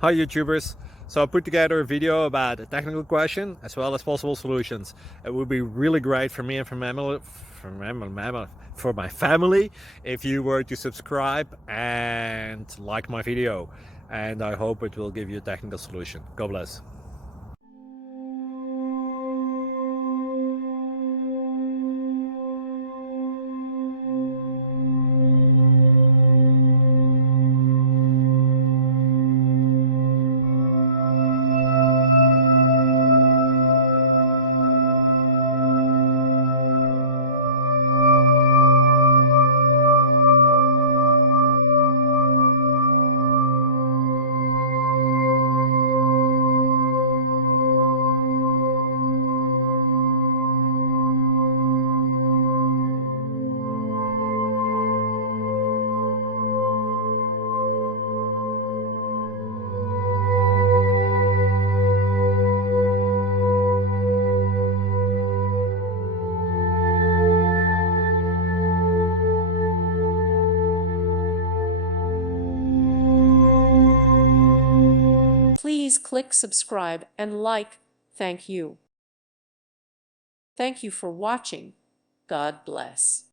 Hi YouTubers. So I put together a video about a technical question as well as possible solutions. It would be really great for me and for my family if you were to subscribe and like my video. And I hope it will give you a technical solution. God bless. Please click subscribe and like. Thank you. Thank you for watching. God bless.